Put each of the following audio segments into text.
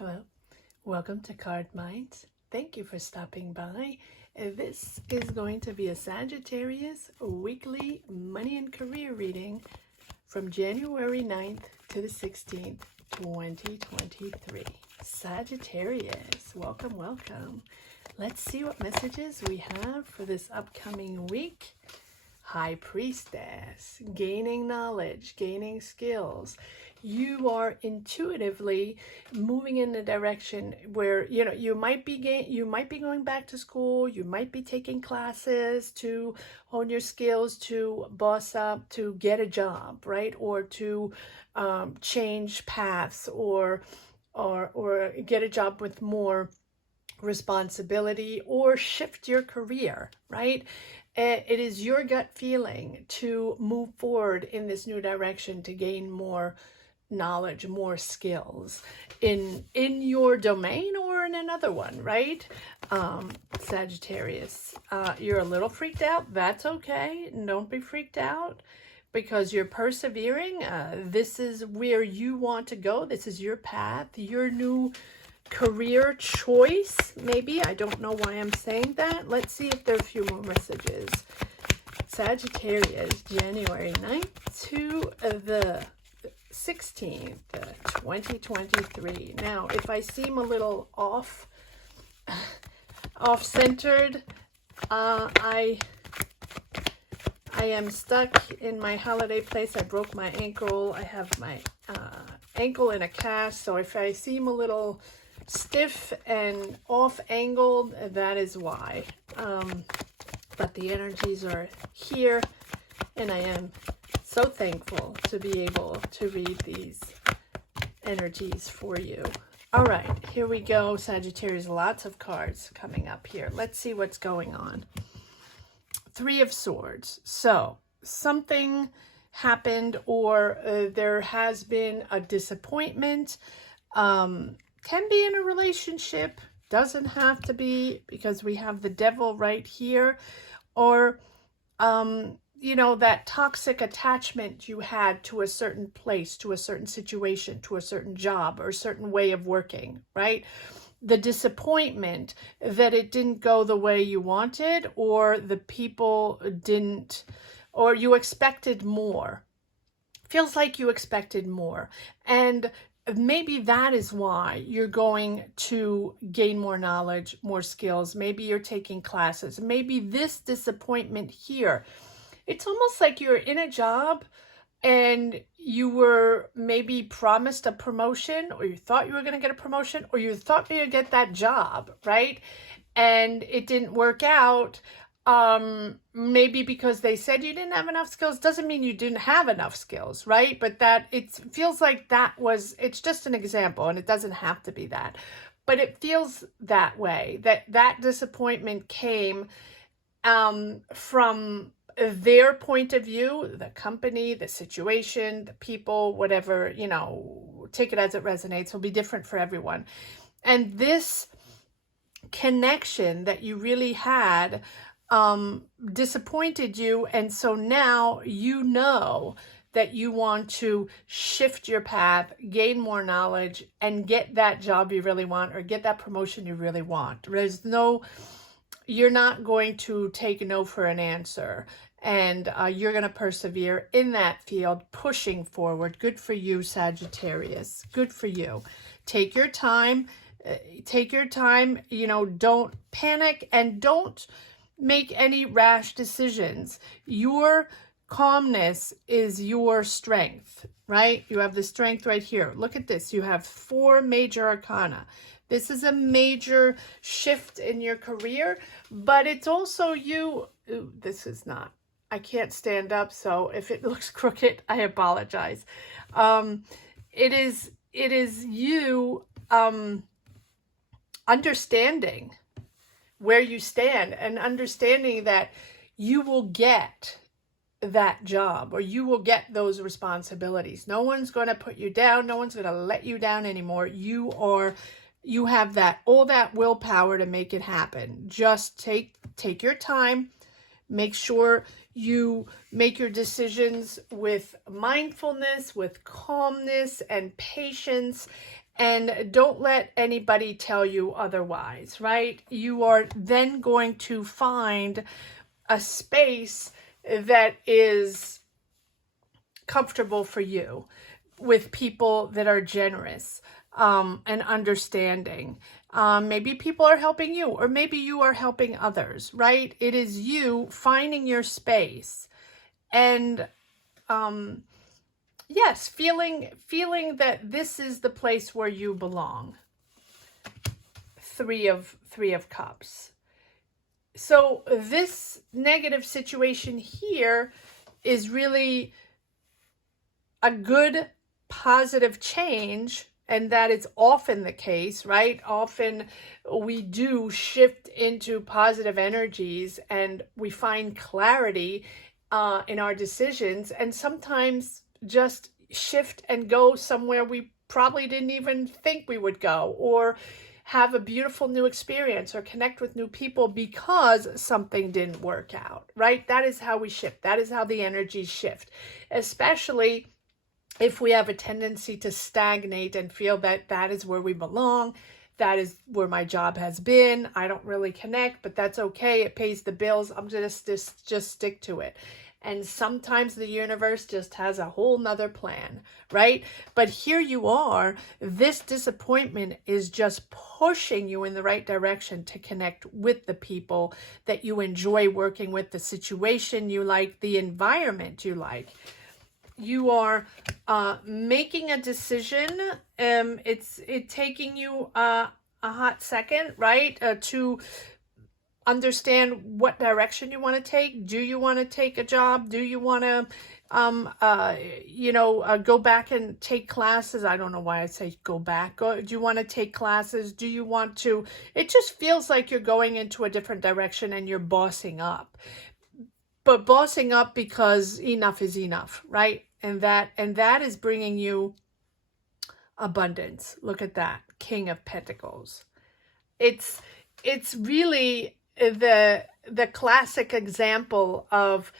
Hello, welcome to Card Minds. Thank you for stopping by. This is going to be a Sagittarius weekly money and career reading from January 9th to the 16th, 2023. Sagittarius, welcome, welcome. Let's see what messages we have for this upcoming week. High Priestess, gaining knowledge, gaining skills. You are intuitively moving in a direction where you might be going back to school, you might be taking classes to hone your skills, to boss up, to get a job, right? Or to change paths, or get a job with more responsibility, or shift your career, right? It is your gut feeling to move forward in this new direction, to gain more knowledge, more skills in your domain or in another one, right? Sagittarius, you're a little freaked out. That's okay. Don't be freaked out, because you're persevering. This is where you want to go. This is your path, your new career choice, maybe. I don't know why I'm saying that. Let's see if there are a few more messages. Sagittarius, January 9th to the 16th, 2023. Now, if I seem a little off-centered, I am stuck in my holiday place. I broke my ankle. I have my ankle in a cast, so if I seem a little stiff and off-angled, that is why. But the energies are here, and I am so thankful to be able to read these energies for you. All right, here we go, Sagittarius. Lots of cards coming up here. Let's see what's going on. Three of Swords. So something happened, or there has been a disappointment. Can be in a relationship, doesn't have to be, because we have the Devil right here. Or that toxic attachment you had to a certain place, to a certain situation, to a certain job, or a certain way of working, right? The disappointment that it didn't go the way you wanted, or the people didn't, or you expected more. Feels like you expected more. And maybe that is why you're going to gain more knowledge, more skills. Maybe you're taking classes. Maybe this disappointment here, it's almost like you're in a job and you were maybe promised a promotion, or you thought you were going to get a promotion, or you thought you would get that job, right? And it didn't work out. Maybe because they said you didn't have enough skills. Doesn't mean you didn't have enough skills, right? But that it feels like it's just an example, and it doesn't have to be that, but it feels that way, that disappointment came from their point of view, the company, the situation, the people, whatever, take it as it resonates. Will be different for everyone. And this connection that you really had disappointed you, and so now you know that you want to shift your path, gain more knowledge, and get that job you really want, or get that promotion you really want. You're not going to take no for an answer, and you're going to persevere in that field, pushing forward. Good for you, Sagittarius. Good for you. Take your time. Don't panic, and don't make any rash decisions. Your calmness is your strength, right? You have the strength right here. Look at this. You have 4 major arcana. This is a major shift in your career, but it's also you. Ooh, this is not. I can't stand up, so if it looks crooked, I apologize. It is you understanding where you stand, and understanding that you will get that job, or you will get those responsibilities. No one's going to put you down. No one's going to let you down anymore. You have all that willpower to make it happen. Just take your time. Make sure you make your decisions with mindfulness, with calmness and patience, and don't let anybody tell you otherwise, right? You are then going to find a space that is comfortable for you, with people that are generous and understanding. Maybe people are helping you, or maybe you are helping others, right? It is you finding your space and yes, feeling that this is the place where you belong. Three of Cups. So this negative situation here is really a good positive change, and that is often the case, right? Often we do shift into positive energies and we find clarity in our decisions, and sometimes just shift and go somewhere we probably didn't even think we would go, or have a beautiful new experience, or connect with new people because something didn't work out, right? That is how we shift. That is how the energies shift, especially if we have a tendency to stagnate and feel that that is where we belong, that is where my job has been, I don't really connect, but that's okay, it pays the bills, I'm just stick to it. And sometimes the universe just has a whole nother plan, right? But here you are, this disappointment is just pushing you in the right direction to connect with the people that you enjoy working with, the situation you like, the environment you like. You are making a decision. It's taking you a hot second, right? To understand what direction you want to take. Do you want to take a job? Do you want to, go back and take classes? I don't know why I say go back. Do you want to take classes? Do you want to? It just feels like you're going into a different direction and you're bossing up. But bossing up because enough is enough, right? And that is bringing you abundance. Look at that, King of Pentacles. It's really the classic example of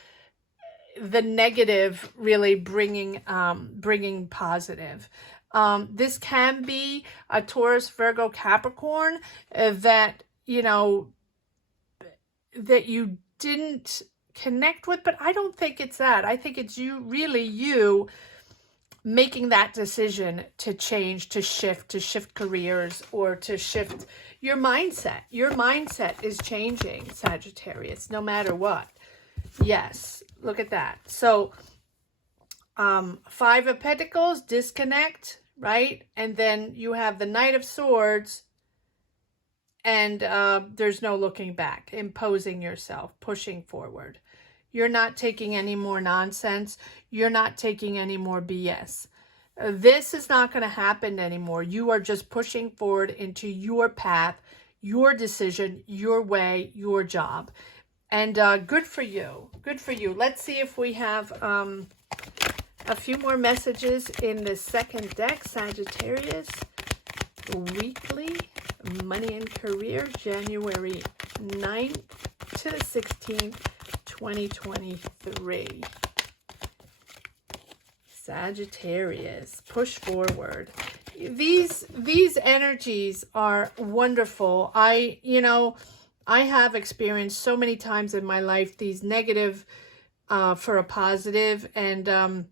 the negative really bringing positive. This can be a Taurus, Virgo, Capricorn that you didn't connect with, but I don't think it's that. I think it's you making that decision to change, to shift careers, or to shift your mindset. Your mindset is changing, Sagittarius, no matter what. Yes, look at that. So Five of Pentacles, disconnect, right? And then you have the Knight of Swords, and there's no looking back, imposing yourself, pushing forward. You're not taking any more nonsense. You're not taking any more BS. This is not going to happen anymore. You are just pushing forward into your path, your decision, your way, your job. And good for you. Good for you. Let's see if we have a few more messages in the second deck, Sagittarius. Weekly money and career, January 9th to the 16th, 2023. Sagittarius, push forward. These energies are wonderful. I have experienced so many times in my life these negative for a positive, and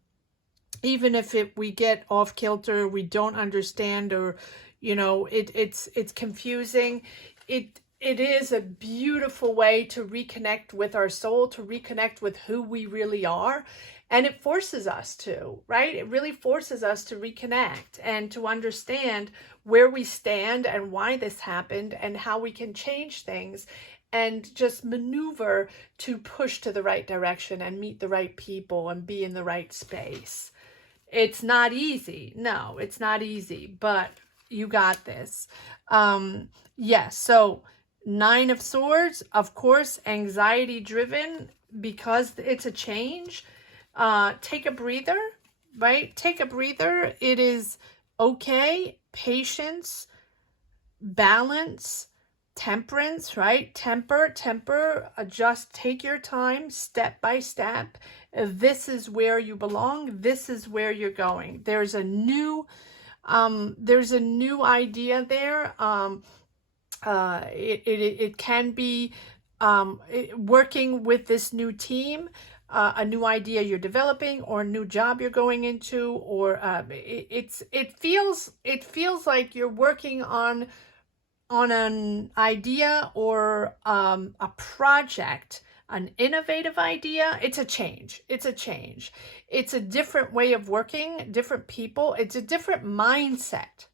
even if we get off kilter, we don't understand, or it's confusing. It is a beautiful way to reconnect with our soul, to reconnect with who we really are. And it forces us to, right? It really forces us to reconnect and to understand where we stand and why this happened and how we can change things and just maneuver to push to the right direction and meet the right people and be in the right space. It's not easy. No, it's not easy, but you got this. Yes, so Nine of Swords, of course, anxiety driven because it's a change. Take a breather, right? Take a breather. It is okay. Patience, balance, temperance, right? Temper, adjust, take your time, step by step. This is where you belong. This is where you're going. There's a new There's a new idea there. It can be working with this new team, a new idea you're developing, or a new job you're going into, or it feels like you're working on an idea or a project, an innovative idea. It's a change. It's a change. It's a different way of working, different people. It's a different mindset.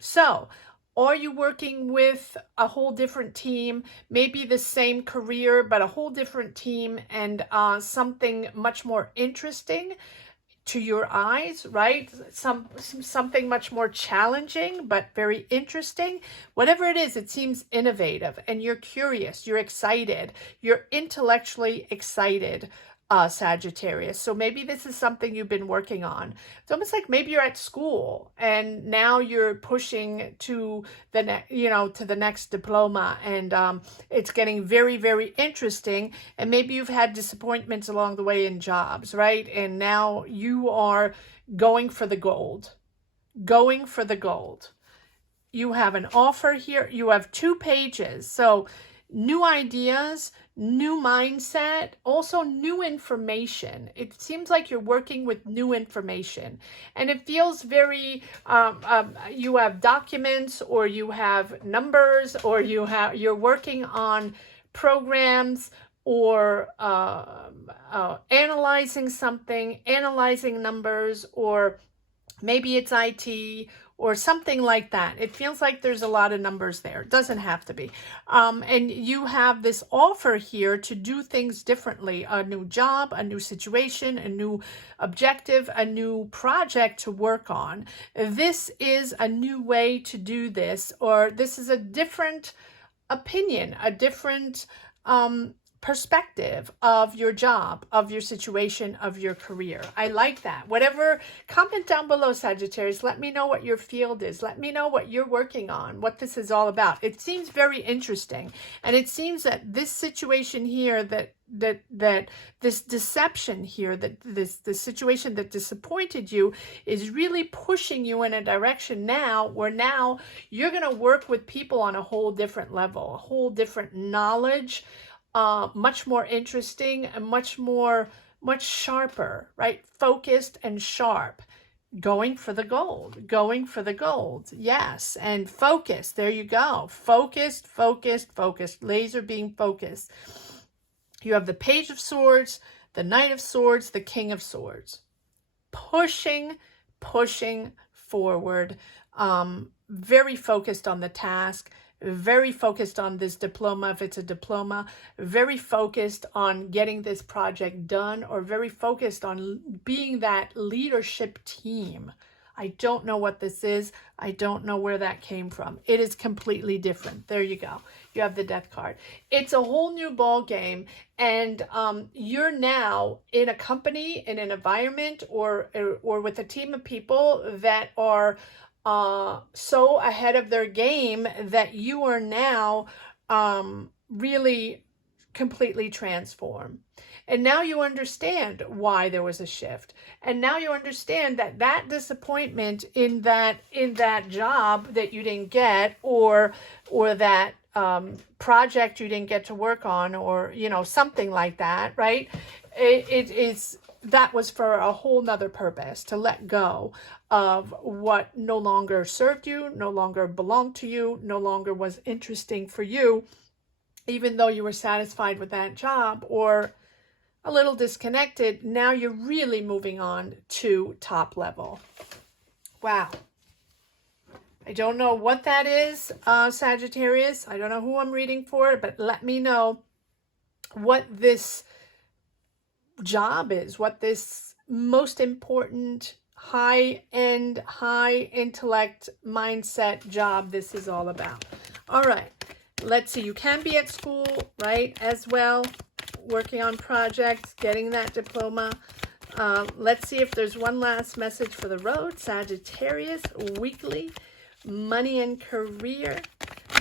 So, are you working with a whole different team, maybe the same career, but a whole different team, and something much more interesting to your eyes, right? Something much more challenging, but very interesting. Whatever it is, it seems innovative, and you're curious, you're excited, you're intellectually excited, Sagittarius. So maybe this is something you've been working on. It's almost like maybe you're at school and now you're pushing to the next diploma, and it's getting very, very interesting. And maybe you've had disappointments along the way in jobs, right? And now you are going for the gold, going for the gold. You have an offer here. You have 2 pages. So new ideas, new mindset, also new information. It seems like you're working with new information, and it feels very, you have documents, or you have numbers, or you're working on programs, or analyzing something, analyzing numbers, or maybe it's IT, or something like that. It feels like there's a lot of numbers there. It doesn't have to be. And you have this offer here to do things differently. A new job, a new situation, a new objective, a new project to work on. This is a new way to do this, or this is a different opinion, a different perspective of your job, of your situation, of your career. I like that. Whatever, comment down below, Sagittarius. Let me know what your field is. Let me know what you're working on, what this is all about. It seems very interesting. And it seems that this situation here, that this deception here, that the situation that disappointed you is really pushing you in a direction now where now you're going to work with people on a whole different level, a whole different knowledge, much more interesting, and much sharper, right? Focused and sharp. Going for the gold, going for the gold. Yes. And focus. There you go. Focused, focused, focused. Laser beam focused. You have the Page of Swords, the Knight of Swords, the King of Swords. Pushing forward. Very focused on the task. Very focused on this diploma, if it's a diploma, very focused on getting this project done, or very focused on being that leadership team. I don't know what this is. I don't know where that came from. It is completely different. There you go. You have the Death card. It's a whole new ball game, and you're now in a company, in an environment, or with a team of people that are so ahead of their game that you are now really completely transformed. And now you understand why there was a shift. And now you understand that disappointment in that job that you didn't get, or that project you didn't get to work on, or something like that, right? That was for a whole nother purpose, to let go of what no longer served you, no longer belonged to you, no longer was interesting for you, even though you were satisfied with that job or a little disconnected. Now you're really moving on to top level. Wow. I don't know what that is, Sagittarius. I don't know who I'm reading for, but let me know what this job is, what this most important high-end, high-intellect mindset job this is all about. All right, let's see. You can be at school, right, as well, working on projects, getting that diploma. Let's see if there's one last message for the road. Sagittarius, weekly, money and career,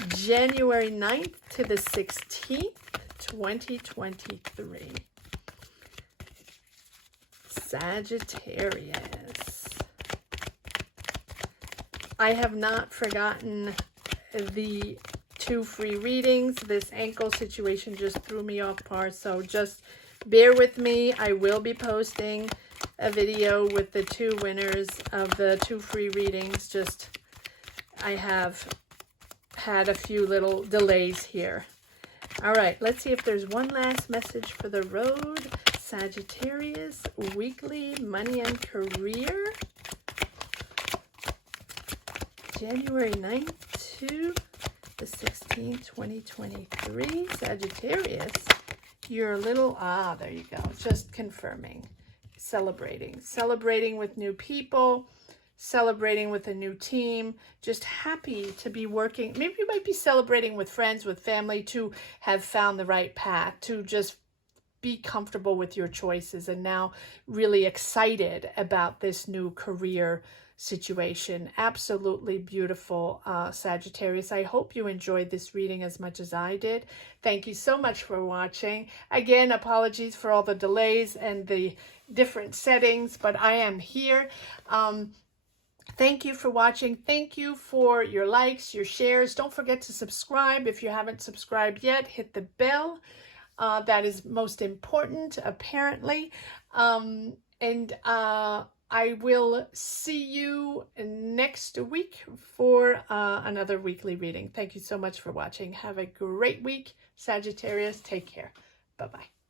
January 9th to the 16th, 2023. Sagittarius. I have not forgotten the 2 free readings. This ankle situation just threw me off par, so just bear with me. I will be posting a video with the 2 winners of the 2 free readings. Just, I have had a few little delays here. All right, let's see if there's one last message for the road. Sagittarius, weekly, money and career. January 9th to the 16th, 2023. Sagittarius, you're a little, there you go. Just confirming. Celebrating with new people, celebrating with a new team, just happy to be working. Maybe you might be celebrating with friends, with family, to have found the right path, to just be comfortable with your choices, and now really excited about this new career situation. Absolutely beautiful, Sagittarius. I hope you enjoyed this reading as much as I did. Thank you so much for watching. Again, apologies for all the delays and the different settings, but I am here. Thank you for watching. Thank you for your likes, your shares. Don't forget to subscribe. If you haven't subscribed yet, hit the bell. That is most important, apparently. I will see you next week for another weekly reading. Thank you so much for watching. Have a great week, Sagittarius. Take care. Bye-bye.